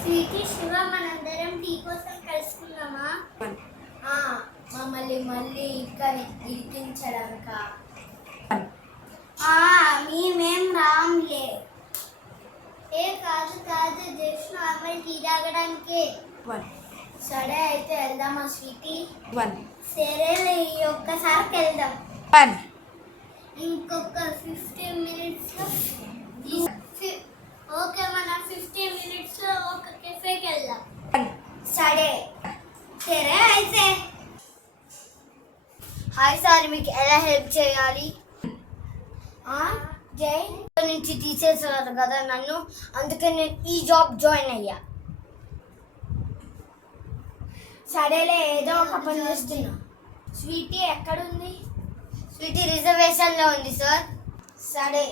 Sweety Shiva మనందరం tea కోసం కలుసుకుందామా? మమ్మల్ని మళ్ళీ ఇక్కడ ఇరికించడానిక? మేమేం రాంలే. కాదు కాదు, జస్ట్ నార్మల్ టీ తాగడానికే. సరే అయితే వెళ్దామా స్వీటీ? సరేలే, ఒక్కసారికి వెళ్దాం. ఇంకొక 15 minutes. ఓకే, మనం 15 minutes ఒక కెఫేకి వెళ్దాం. సరే అయితే హాయ్ సార్, మీకు ఎలా హెల్ప్ చేయాలి? జై నుంచి తీసేస్తున్నారు కదా నన్ను, అందుకే నేను ఈ జాబ్ జాయిన్ అయ్యా. సరేలే, ఏదో ఒక పని చేస్తున్నా. స్వీటీ ఎక్కడుంది? స్వీటీ రిజర్వేషన్లో ఉంది సార్. సరే,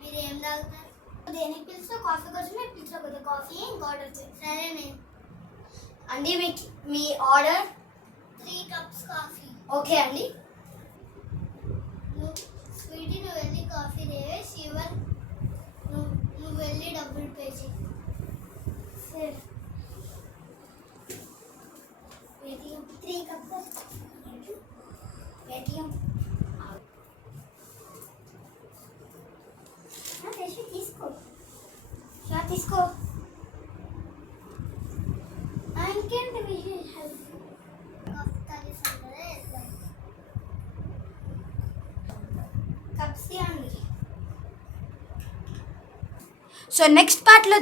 మీరు ఏం తాగుతారు? దేనికి పిలుస్తా? కాఫీ కోసమే పిలుస్తా కదా. కాఫీ ఇంకా ఆర్డర్ చేయండి. సరేనే అండి, మీకు మీ ఆర్డర్ 3 cups కాఫీ. ఓకే అండి. స్వీటీ, నువ్వు వెళ్ళి కాఫీ దేవే. శివ, నువ్వు వెళ్ళి డబ్బులు పే చేయి. సరే, 3 cups పేటిఎం తీసుకో. తీసుకో. ఇంకేంటి విశేషాలు? కాఫీ తాగేసాం కదా, వెళ్దాం. కప్స్ ఇవ్వండి. సో నెక్స్ట్ పార్ట్లో